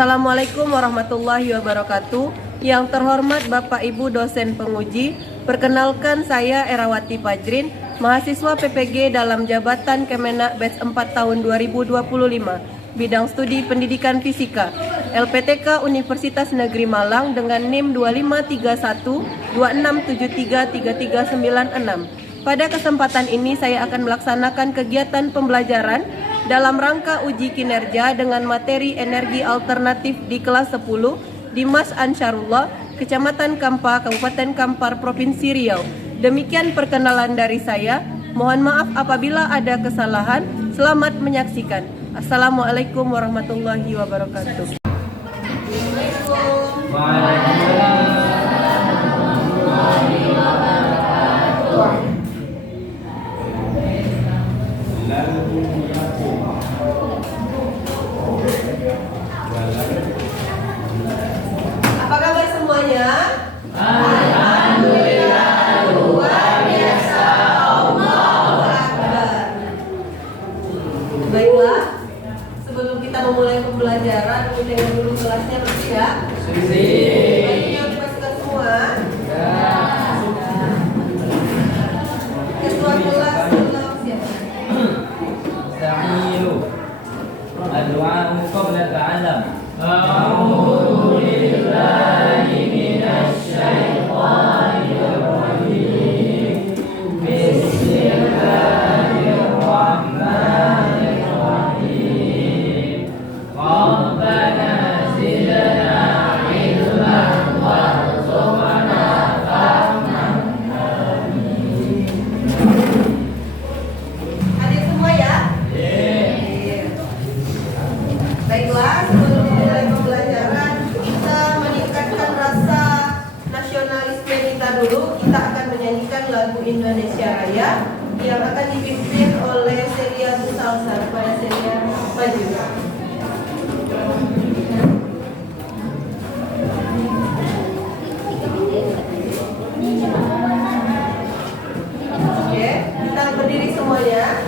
Assalamualaikum warahmatullahi wabarakatuh. Yang terhormat Bapak Ibu dosen penguji, perkenalkan saya Erawati Fajrin, mahasiswa PPG dalam jabatan Kemenak Batch 4 tahun 2025, bidang studi pendidikan fisika, LPTK Universitas Negeri Malang dengan NIM 253126733396. Pada kesempatan ini saya akan melaksanakan kegiatan pembelajaran dalam rangka uji kinerja dengan materi energi alternatif di kelas 10 di Mas Ansarullah, Kecamatan Kampar, Kabupaten Kampar, Provinsi Riau. Demikian perkenalan dari saya. Mohon maaf apabila ada kesalahan. Selamat menyaksikan. Assalamualaikum warahmatullahi wabarakatuh. Apa kabar semuanya? Alhamdulillah, luar biasa. Allahu Akbar. Baiklah, sebelum kita memulai pembelajaran, dengan guru kelasnya bersiap. Baiknya dipastikan semua. Ketua kelas siap. Ista'ilu ad-du'a qabla ta'allam. Hadir semua ya? Baiklah, sebelum memulai pembelajaran, kita meningkatkan rasa nasionalisme kita dulu. Kita akan menyanyikan lagu Indonesia Raya yang akan dipimpin oleh Celia Busalsa. Kepada Celia, maju. Oke, kita berdiri semuanya.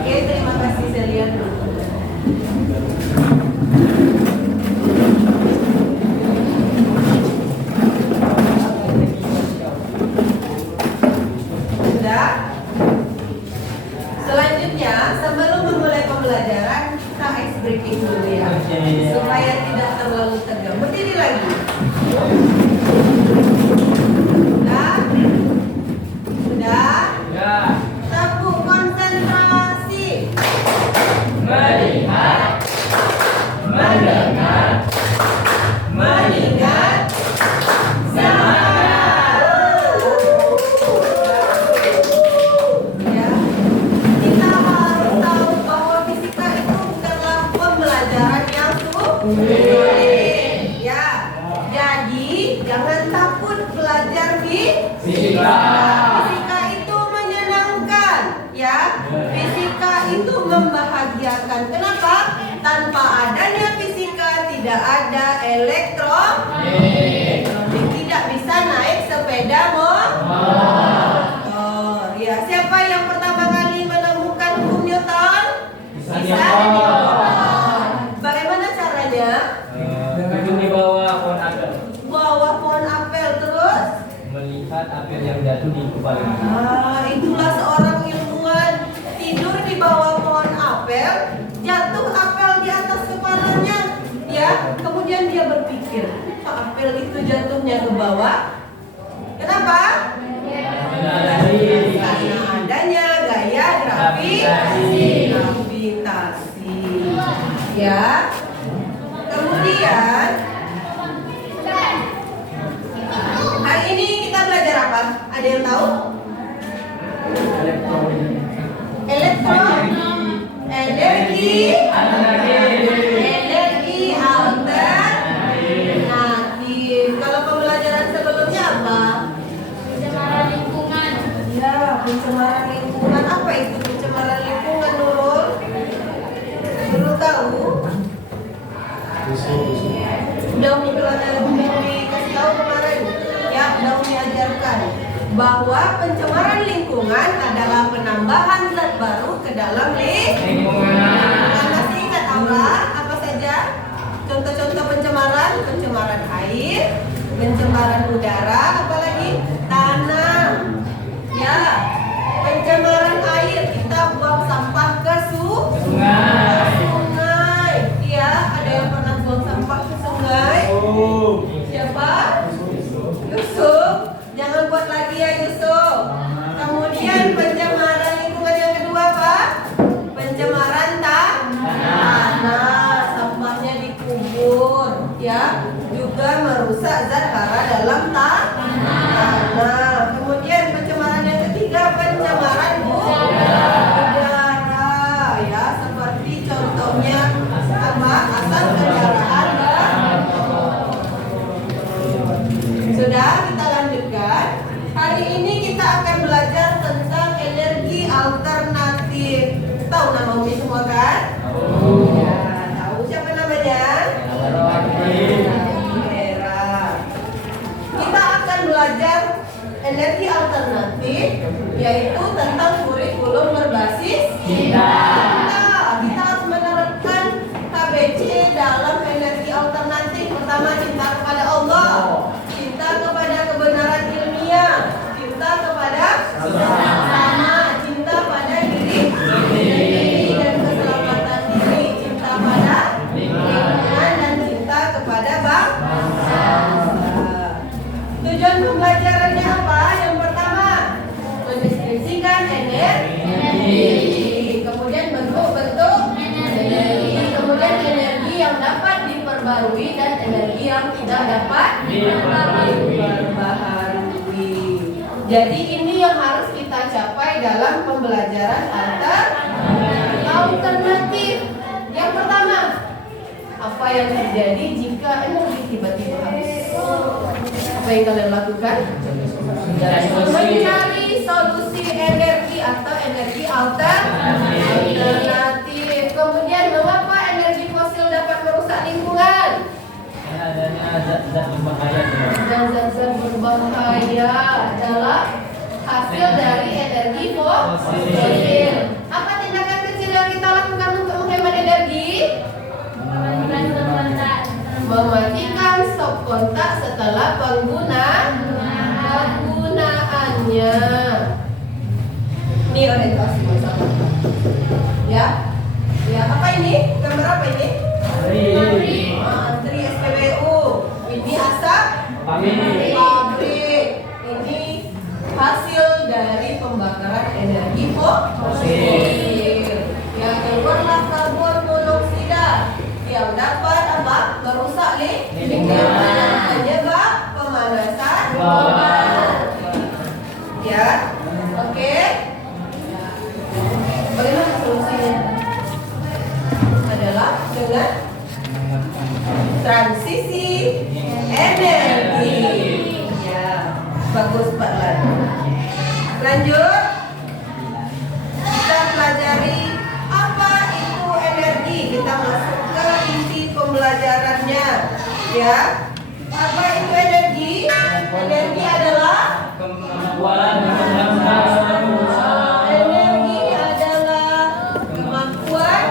Oke, terima kasih Celia. Sudah? Selanjutnya, sebelum memulai pembelajaran, kita ice breaking dulu ya, supaya tidak terlalu tegang. Berdiri lagi. Sudah? Tepuk konsentrasi. Melihat, mendengar, mengingat, semangat. Fisika itu menyenangkan, ya. Fisika itu membahagiakan. Kenapa? Tanpa adanya fisika tidak ada elektronik. Tidak bisa naik sepeda motor. Ya, siapa yang pertama kali menemukan hukum Newton? Newton. Bagaimana caranya? Duduk di bawah pohon apel. Bawah pohon apel terus Melihat apel yang jatuh di kepalanya. itulah seorang ilmuwan tidur di bawah pohon apel, jatuh apel di atas kepalanya, ya. Kemudian dia berpikir, apel itu jatuhnya ke bawah. Kenapa? Karena adanya gaya gravitasi. Ya. Kemudian hari ini kita belajar apa? Ada yang tahu? Elektron, energi alternatif. Kalau pembelajaran sebelumnya apa? Pencemaran lingkungan. Ya, pencemaran lingkungan. Apa itu pencemaran lingkungan, Nurul? Nurul tahu? Udah dikasih tahu kemarin, ya, udah diajarkan bahwa pencemaran lingkungan adalah penambahan zat baru ke dalam lingkungan. Masih ingat Aura? Apa saja contoh-contoh pencemaran? Pencemaran air, pencemaran udara, apalagi tanah. Ya, pencemaran air, kita buang sampah ke sungai. Iya, ada yang pernah buang sampah ke sungai? Siapa? Yusuf. Jangan buat lagi ya Yusuf. Kemudian pencemaran lingkungan yang kedua apa? Pencemaran tanah. Sampahnya dikubur, ya. Juga merusak zat hara dalam tanah. Kemudian pencemaran yang ketiga pencemaran udara, ya. Seperti contohnya apa? Asap kendaraan. Sudah, kita lanjutkan. Hari ini kita akan belajar tentang energi alternatif. Tahu nama Umi semua kan? Ya, tahu siapa namanya? Hera. Kita akan belajar energi alternatif, yaitu tentang kurikulum berbasis cinta. Kita harus menerapkan KBC dalam energi alternatif. Pertama, cinta kepada Allah, cinta kepada kebenaran ilmiah, cinta kepada sesama, cinta pada diri dan keselamatan diri, cinta pada lingkungan dan cinta kepada bangsa. Tujuan pembelajarannya apa? Yang pertama, mendeskripsikan energi, kemudian bentuk-bentuk energi, kemudian energi yang dapat diperbarui dan energi yang tidak dapat diperbarui. Jadi ini yang harus kita capai dalam pembelajaran alternatif. Yang pertama, apa yang terjadi jika energi tiba-tiba habis? Apa yang kalian lakukan? Mencari solusi energi atau energi alternatif. Kemudian, mengapa energi fosil dapat merusak lingkungan? Adanya zat-zat berbahaya. Dan zat-zat berbahaya adalah hasil dari energi fosil. Apa tindakan kecil yang kita lakukan untuk menghemat energi? Mematikan stop kontak setelah penggunaannya. Ini orientasi bersama. Ya, ya, apa ini? Gambar apa ini? Antri SPBU. Ini asap pabrik. Ini hasil dari pembakaran energi fosil. Yang keluarlah karbon monoksida yang dapat apa? Merusak lingkungan, penyebab pemanasan global. Ya, oke. Bagaimana solusinya? Adalah dengan transisi energi. Ya, bagus Pak Lan. Lanjut. Kita pelajari apa itu energi. Kita masuk ke inti pembelajarannya. Ya. Apa itu energi? Energi adalah Kemampuan melakukan usaha energi adalah kemampuan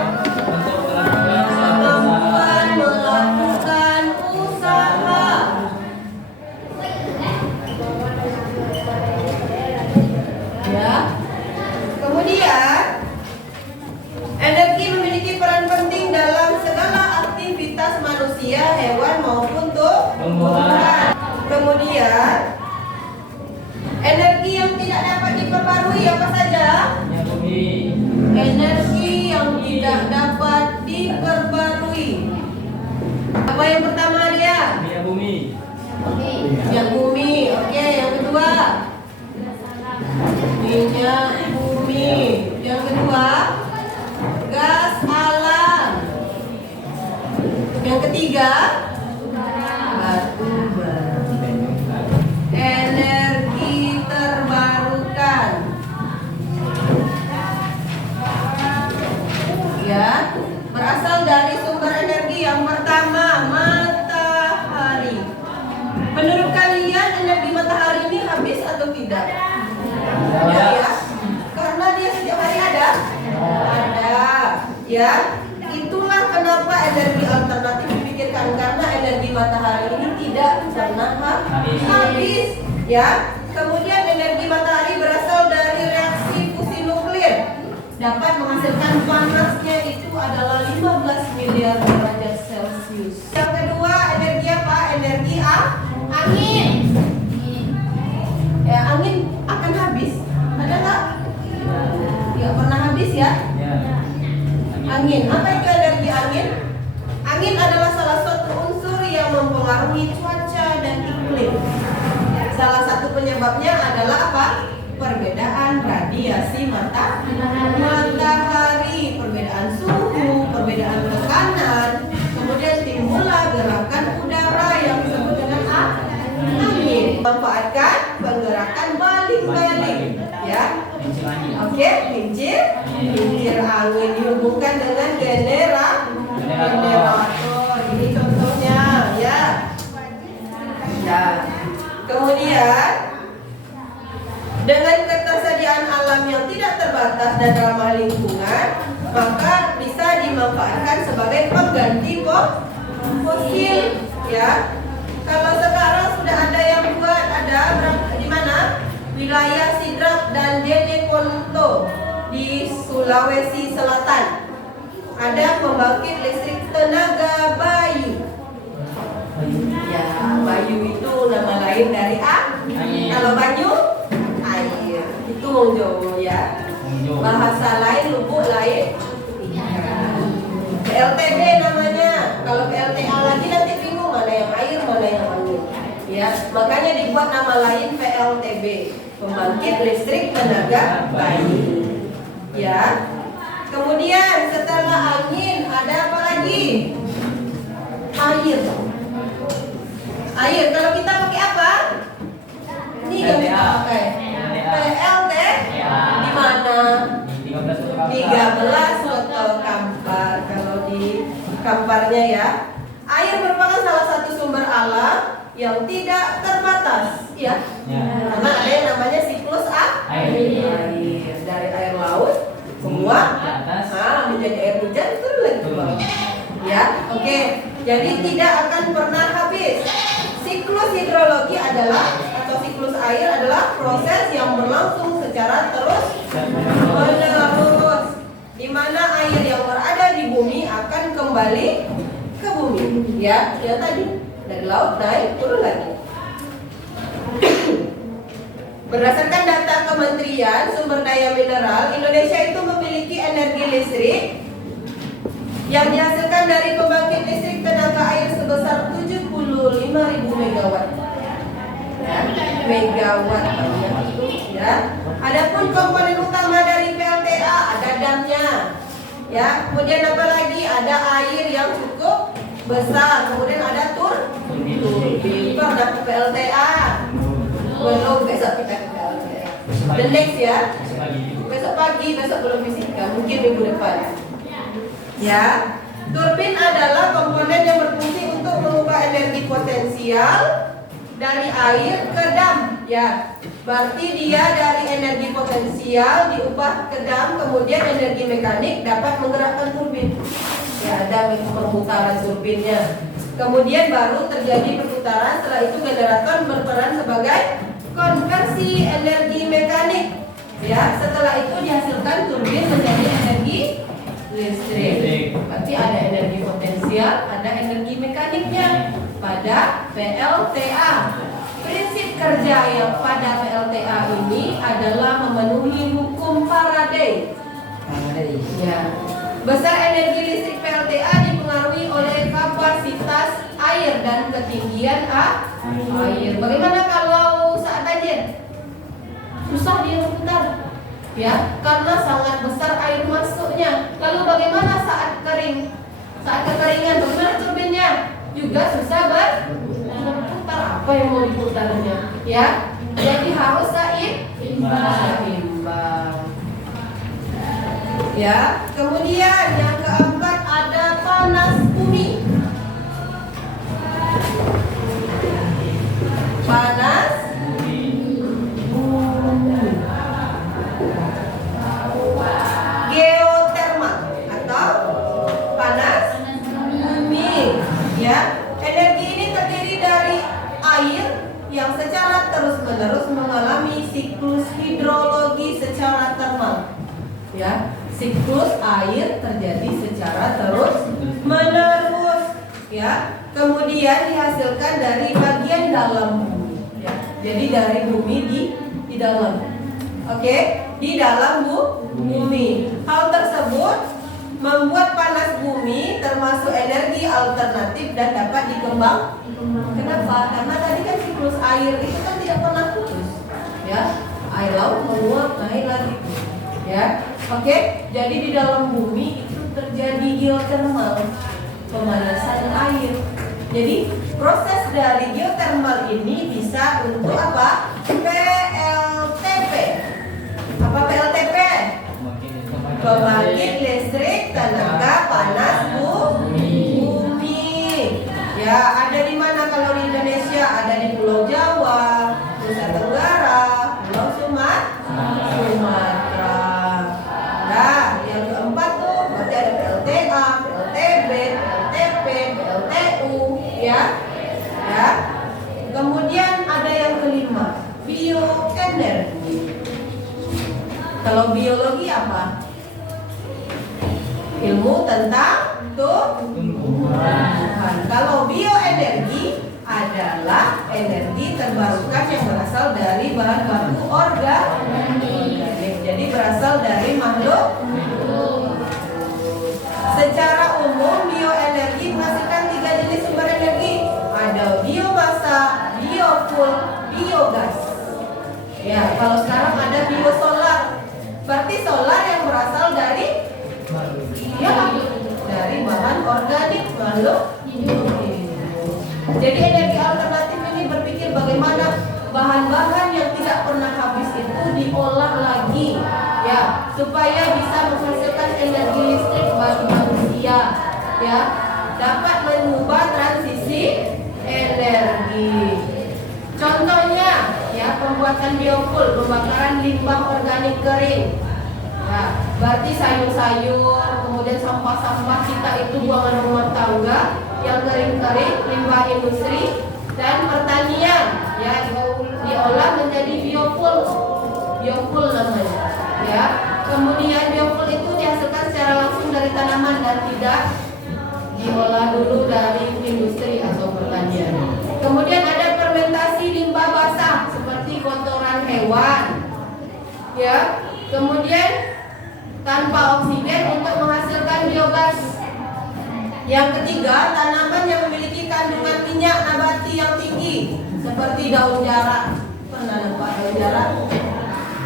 untuk melakukan melakukan usaha. Ya. Kemudian energi memiliki peran penting dalam segala aktivitas manusia, hewan maupun tumbuhan. Kemudian energi yang tidak dapat diperbarui apa saja? minyak bumi, Energi yang tidak dapat diperbarui. Apa yang pertama dia? minyak bumi, Minyak bumi. Oke, yang kedua. Minyak bumi. Yang kedua, gas alam. Yang ketiga, batu bara. Energi terbarukan. Ya, berasal dari sumber energi yang pertama, matahari. Menurut kalian energi matahari ini habis atau tidak? Ya. Karena dia setiap hari ada. Ya. Itulah kenapa energi alternatif dipikirkan, karena energi matahari ini tidak pernah habis. Ya. Kemudian energi matahari berasal dari reaksi fusi nuklir. Dapat menghasilkan panasnya itu adalah 15 miliar derajat Celcius. Yang kedua, energi apa? Energi angin. Ya, angin akan habis. Ada nggak? Nggak pernah habis ya. ya, Angin. Apa itu energi angin? Angin adalah salah satu unsur yang mempengaruhi cuaca dan iklim. Salah satu penyebabnya adalah apa? Perbedaan radiasi matahari, perbedaan suhu, perbedaan tekanan, kemudian timbullah gerakan udara yang disebut dengan angin. Manfaatkan penggerakan baling-baling, ya. Oke, kincir angin dihubungkan dengan generator. Ini contohnya, ya. Ya. Kemudian dengan ketersediaan alam yang tidak terbatas dan ramah lingkungan, maka bisa dimanfaatkan sebagai pengganti fosil, ya. Kalau sekarang sudah ada yang buat, ada di mana? Wilayah Sidrap dan Jeneponto di Sulawesi Selatan. Ada pembangkit listrik tenaga Bayu. Ya, Bayu itu nama lain dari Angin. Kalau Banyu, air. Itu wong Jawa ya. Bahasa lain lubuk lain. PLTB namanya. Kalau PLTA lagi nanti bingung mana yang air, mana yang angin. Ya, makanya dibuat nama lain PLTB, pembangkit listrik tenaga Bayu. Ya. Kemudian setelah angin ada apa lagi? Air. Air. Kalau kita pakai apa? Ini yang kita pakai. PLT di mana? 13 botol kampar. Kalau di kamparnya ya. Air merupakan salah satu sumber alam yang tidak terbatas, ya. Karena ada yang namanya siklus air. Dari air laut semua menjadi air hujan itu lagi ke bawah. Ya, oke. Jadi tidak akan pernah habis. Siklus hidrologi adalah atau siklus air adalah proses yang berlangsung secara terus menerus, di mana air yang berada di bumi akan kembali ke bumi. Ya, yang tadi dari laut naik turun lagi. Berdasarkan data Kementerian Sumber Daya Mineral, Indonesia itu memiliki energi listrik yang dihasilkan dari pembangkit listrik tenaga air sebesar 75.000 megawatt. Ya, megawatt banyak itu, ya. Adapun komponen utama dari PLTA ada damnya. Ya, kemudian apa lagi? Ada air yang cukup besar, kemudian ada turbin. Ada PLTA. Belum besok kita ke PLTA. The next ya. Pagi. Besok pagi, besok belum fisika, mungkin minggu depan. Ya. Turbin adalah komponen yang berfungsi untuk mengubah energi potensial dari air ke dam. Ya. Berarti dia dari energi potensial diubah ke dam, kemudian energi mekanik dapat menggerakkan turbin. Ya, ada perputaran turbinnya. Kemudian baru terjadi perputaran, setelah itu generator berperan sebagai konversi energi mekanik. Ya, setelah itu dihasilkan turbin menjadi energi listrik. Berarti ada energi potensial, ada energi mekaniknya pada PLTA. Prinsip kerja yang pada PLTA ini adalah memenuhi hukum Faraday. Ya. Besar energi listrik PLTA dipengaruhi oleh kapasitas air dan ketinggian air. Bagaimana kalau saat banjir? Susah dia berputar, ya, karena sangat besar air masuknya. Lalu bagaimana saat kering? Saat kekeringan, bagaimana turbinnya? Juga susah berputar. Apa yang mau diputarnya? Ya, jadi harus seimbang. Ya, kemudian yang keempat ada panas bumi. Panas geotermal atau panas bumi. Ya, energi ini terdiri dari air yang secara terus-menerus mengalami siklus hidrologi secara termal. Ya, siklus air terjadi secara terus-menerus. Ya, kemudian dihasilkan dari bagian dalam bumi. Ya, jadi dari bumi di dalam. Oke, di dalam bumi. Hal tersebut membuat panas bumi termasuk energi alternatif dan dapat dikembang. Kenapa? Karena tadi kan siklus air itu kan tidak pernah putus. Ya, air laut menguap naik lagi. Ya, oke. Jadi di dalam bumi itu terjadi geotermal, pemanasan air. Jadi proses dari geotermal ini bisa untuk apa? PLTP. Apa PLTP? Pembangkit listrik tenaga panas bumi. Ya, ada di mana kalau di Indonesia? Ada di Pulau Jawa, Nusa Tenggara, Pulau Sumatera. Nah, yang keempat tuh berarti ada PLTA, PLTB, PLTP, PLTU, ya. Ya. Kemudian ada yang kelima, bioenergi. Kalau biologi apa? Ilmu tentang tumbuhan. Kalau bioenergi adalah energi terbarukan yang berasal dari bahan baku organik. Jadi berasal dari makhluk. Secara umum bioenergi menghasilkan 3 jenis sumber energi. Ada biomasa, biofuel, biogas. Ya, kalau sekarang ada biosolar. Berarti solar yang berasal dari dari bahan organik makhluk hidup. Jadi energi alternatif ini berpikir bagaimana bahan-bahan yang tidak pernah habis itu diolah lagi, ya, supaya bisa menghasilkan energi listrik bagi manusia, ya, dapat mengubah transisi energi. Contohnya, ya, pembuatan biofuel, pembakaran limbah organik kering. Ya, berarti sayur-sayur, kemudian sampah-sampah kita itu buangan rumah tangga yang kering-kering, limbah industri dan pertanian, ya, diolah menjadi biofuel namanya, ya. Kemudian biofuel itu dihasilkan secara langsung dari tanaman dan tidak diolah dulu dari industri atau pertanian. Kemudian ada fermentasi limbah basah seperti kotoran hewan, ya. Kemudian tanpa oksigen untuk menghasilkan biogas. Yang ketiga, tanaman yang memiliki kandungan minyak nabati yang tinggi seperti daun jarak. Pernah nampak daun jarak?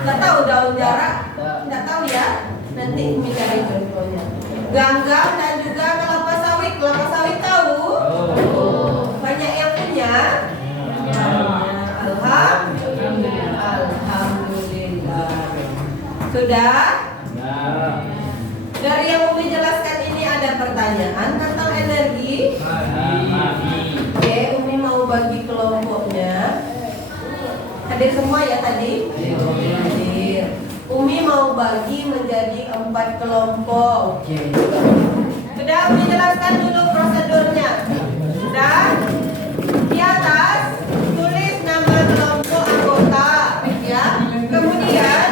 Nggak tahu daun jarak? Nggak tahu ya? Nanti cari contohnya. Ganggang dan juga kelapa sawit. Kelapa sawit tahu? Banyak yang punya? Alhamdulillah. Sudah? Nah. Dari yang Umi jelaskan ini ada pertanyaan tentang energi. Oke, Umi mau bagi kelompoknya. Hadir semua ya tadi? Hadir. Umi mau bagi menjadi 4 kelompok. Sudah Umi jelaskan dulu prosedurnya. Sudah? Di atas tulis nama kelompok anggota, ya. Kemudian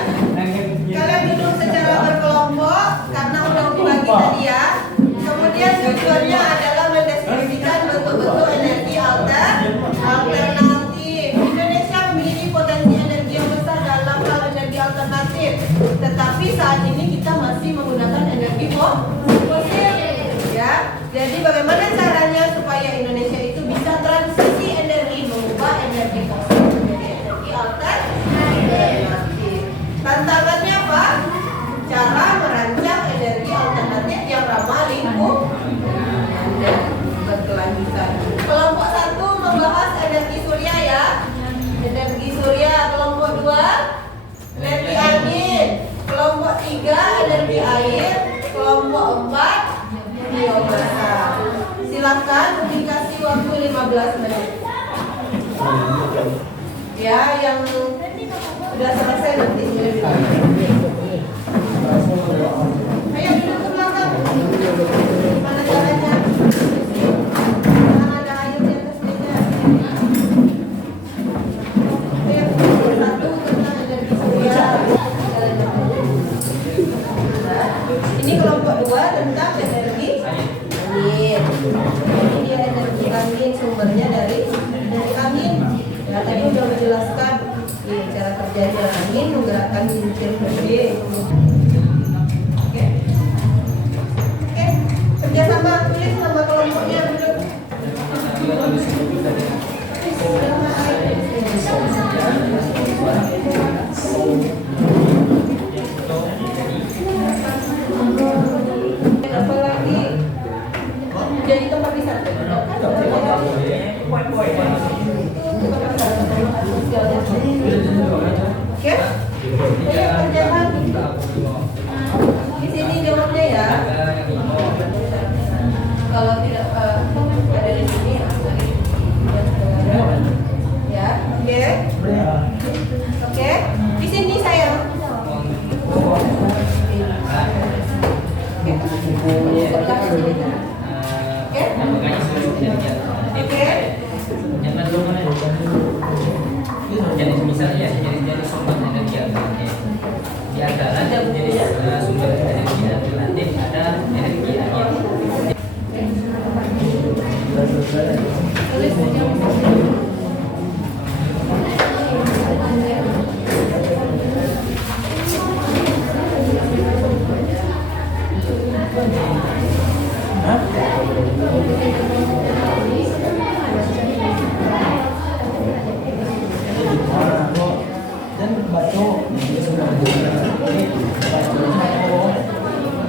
kalian duduk secara berkelompok karena udah dibagi tadi ya. Kemudian tujuannya adalah mendeskripsikan bentuk-bentuk energi alternatif. Indonesia memiliki potensi energi yang besar dalam hal energi alternatif. Tetapi saat ini kita masih menggunakan energi fosil. Ya. Jadi bagaimana caranya supaya Indonesia itu bisa transisi energi mengubah energi fosil menjadi energi alternatif. Tantangannya apa? Cara merancang energi alternatif yang ramah lingkungan dan berkelanjutan. Kelompok 1 membahas energi surya ya. Energi surya. Kelompok 2 energi angin. Kelompok 3 energi air. Kelompok 4 biomasa. Silakan dikasih waktu 15 menit. Ya, yang sudah selesai nanti. Ayo duduk ke belakang. Mana jalannya? Jangan ada air di atas meja. Ayo, satu tentang energi surya. Ini kelompok 2 tentang energi angin. Ini dia energi angin, sumbernya dari angin. Ya, tadi udah menjelaskan cara kerjanya angin menggerakkan cincin besi. Oke, kerjasama tulis nama kelompoknya dulu. Apa lagi? Jadi tempat wisata. Oke? Ayo kerjakan. Di sini jawabnya ya. Kalau tidak ada di sini ya. Oke? Oke? Di sini sayang. Jadi misalnya jadi sumber energi alternatif. Di antara jadi sumber energi alternatif ada energi angin. Dan batu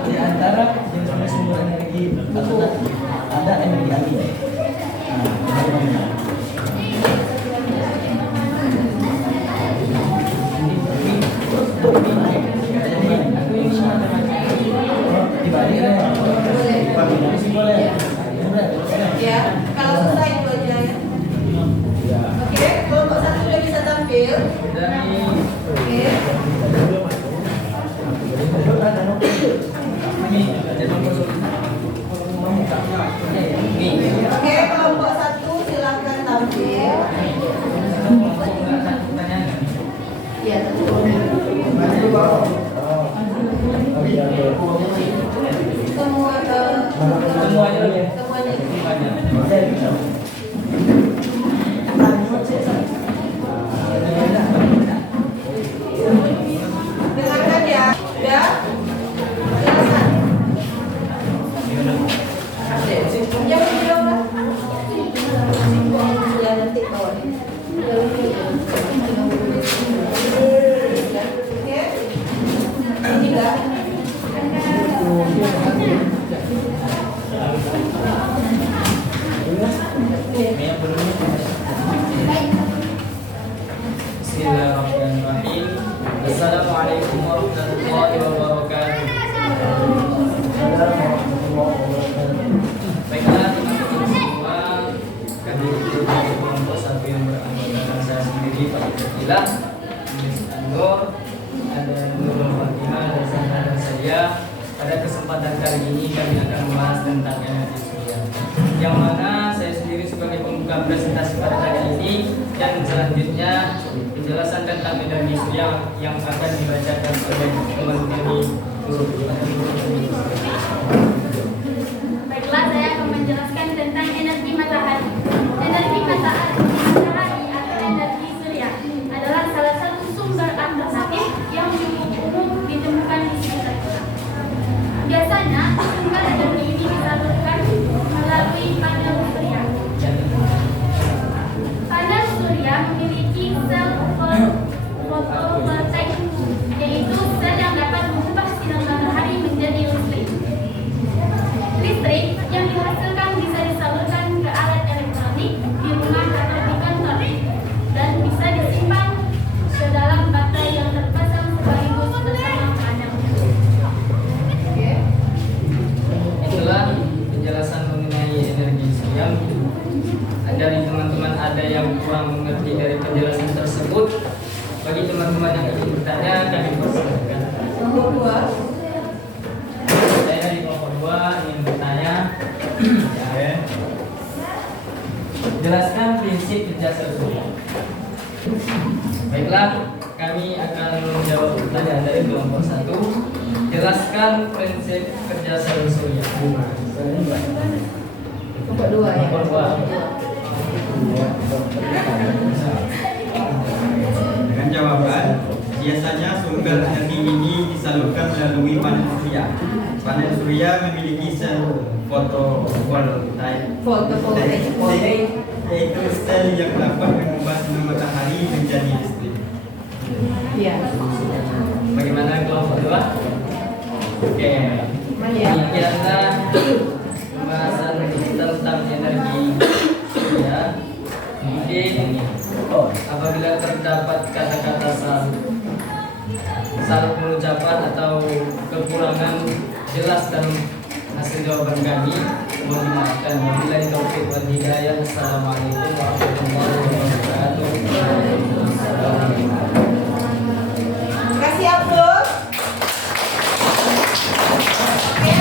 di antara jenis sumber energi alternatif ada energi angin. Ya, kalau susah itu aja ya. Oke, kelompok 1 sudah bisa tampil. Oke. Oke, kelompok 1 silakan tampil. Iya, semuanya. Alhamdulillah, Miss Anwar, ada Nurul Fatimah, dan saya. Pada kesempatan kali ini kami akan membahas tentang energi surya, yang mana saya sendiri sebagai pembuka presentasi pada kali ini, dan selanjutnya penjelasan tentang energi surya yang akan dibacakan oleh teman kami Nurul. Baiklah, saya akan menjelaskan tentang energi matahari. Energi matahari atau energi surya adalah salah satu sumber alternatif yang cukup umum ditemukan di sekitar kita. Biasanya, sumber energi ini disalurkan melalui panel surya. Panel surya memiliki sel fotovoltaik, yaitu sel yang dapat mengubah sinar matahari menjadi listrik. Listrik yang dihasilkan bisa disalurkan ke alat elektronik di rumah atau di kantor, dan bisa disimpan ke dalam baterai yang terpasang sekaligus bersama panel. Itulah penjelasan mengenai energi surya. Dari teman-teman ada yang kurang mengerti dari penjelasan tersebut, bagi teman-teman yang ingin bertanya, kami persilakan. Nomor 2. Saya dari kelompok 2 ingin bertanya. Ya. Jelaskan prinsip kerja sel surya. Baiklah, kami akan menjawab pertanyaan dari kelompok 1. Jelaskan prinsip kerja sel surya. Nomor 2 ya. Nomor 2. Dengan jawaban, biasanya sumber energi ini disalurkan melalui panel surya. Panel surya memiliki sel fotovoltaik, yaitu sel yang dapat mengubah sinar matahari menjadi listrik. Iya. Bagaimana kelompok 2? Oke. Kira-kira pembahasan tentang energi surya, mungkin apabila terdapat kata-kata salah pengucapan atau kekurangan jelas dalam hasil jawaban kami, mohon dimaafkan. Wabillahi taufiq wal hidayah. Assalamualaikum warahmatullahi wabarakatuh. Terima kasih Abdul. Oke,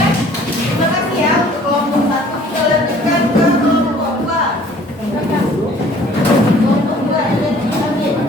terima kasih ya untuk kelompok 1. Kita lanjutkan ke kelompok 2. Kelompok 2 energi angin.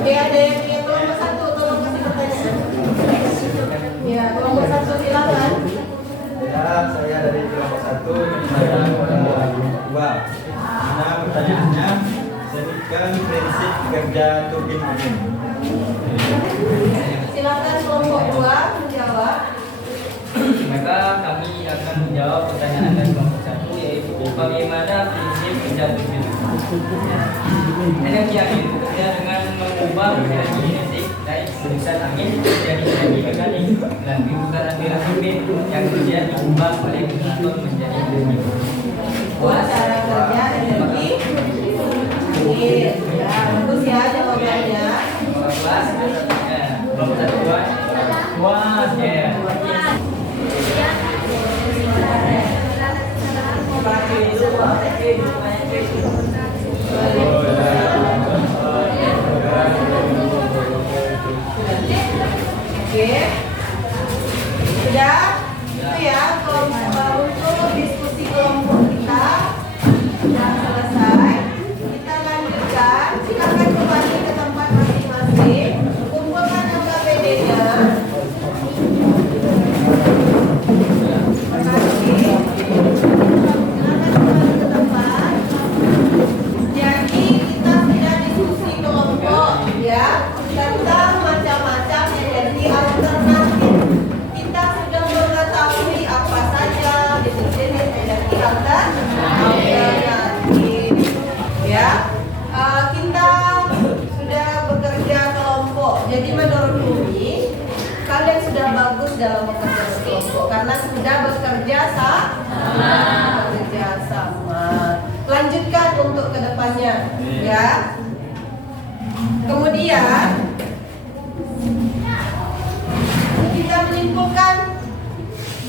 Oke, ada yang ingin kelompok 1, tolong kasih pertanyaan. Ya, kelompok 1 silakan. Ya, saya dari kelompok 1 saya kelompok 2. Nah, pertanyaannya, sebutkan prinsip kerja turbin angin. Silakan kelompok 2 menjawab. Maka kami akan menjawab pertanyaan dari kelompok 1, yaitu bagaimana prinsip kerja turbin. Energi angin bekerja dengan mengubah energi kinetik naik hembusan angin menjadi energi mekanik dan putaran bilah turbin yang kemudian diubah oleh generator menjadi energi. Cara kerja energi angin. Ya, bagus ya jawabannya. Kelas bapak satu puas ya. Oke, sudah itu ya untuk diskusi kelompok kita sudah selesai. Kita lanjutkan. Silakan kembali ke tempat masing-masing. Kumpulkan KKPD-nya. Terima kasih. Silakan kembali ke tempat. Jadi kita sudah diskusi kelompok ya tentang macam-macam energi alternatif. Kita sudah mengetahui apa saja jenis energi alternatif. Ya, kita sudah bekerja kelompok. Jadi menurut Umi, kalian sudah bagus dalam bekerja kelompok karena sudah bekerja sama. Lanjutkan untuk kedepannya, ya. Kemudian kita menyimpulkan,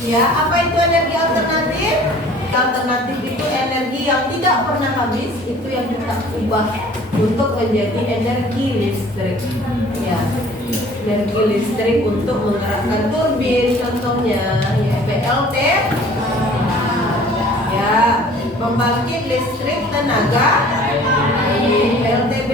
ya, apa itu energi alternatif? Alternatif itu energi yang tidak pernah habis, itu yang kita ubah untuk menjadi energi listrik. Ya, energi listrik untuk menggerakkan turbin, contohnya ya PLT. Ya, pembangkit listrik tenaga PLTB.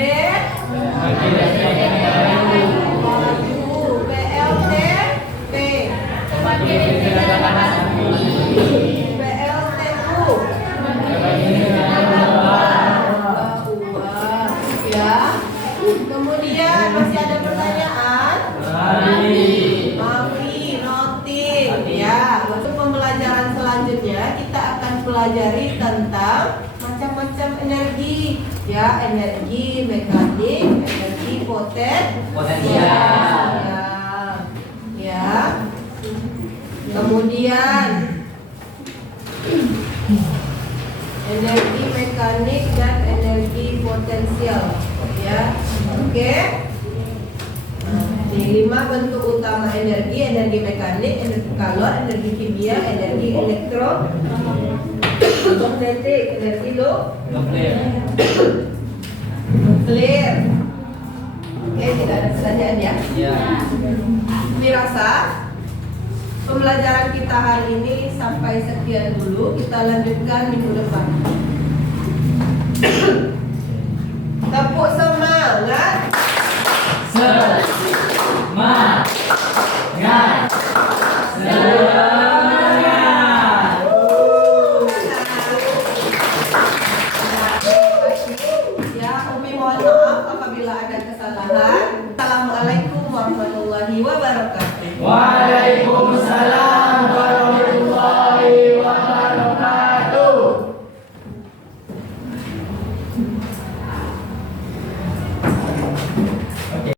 Ya. Kemudian masih ada pertanyaan? Mari notin ya. Untuk pembelajaran selanjutnya kita akan pelajari tentang macam-macam energi ya, energi mekanik, energi potensial. Ya. Kemudian energi mekanik dan energi potensial ya. Oke. Ini 5 bentuk utama energi: energi mekanik, energi kalor, energi kimia, energi elektromagnetik, energi nuklir. Oke, tidak ada pertanyaan ya? Ya. Mirasa pembelajaran kita hari ini sampai sekian dulu. Kita lanjutkan minggu depan. Tepuk semangat. Semangat. Ya, Umi mohon maaf apabila ada kesalahan. Assalamualaikum warahmatullahi wabarakatuh. Waalaikumsalam.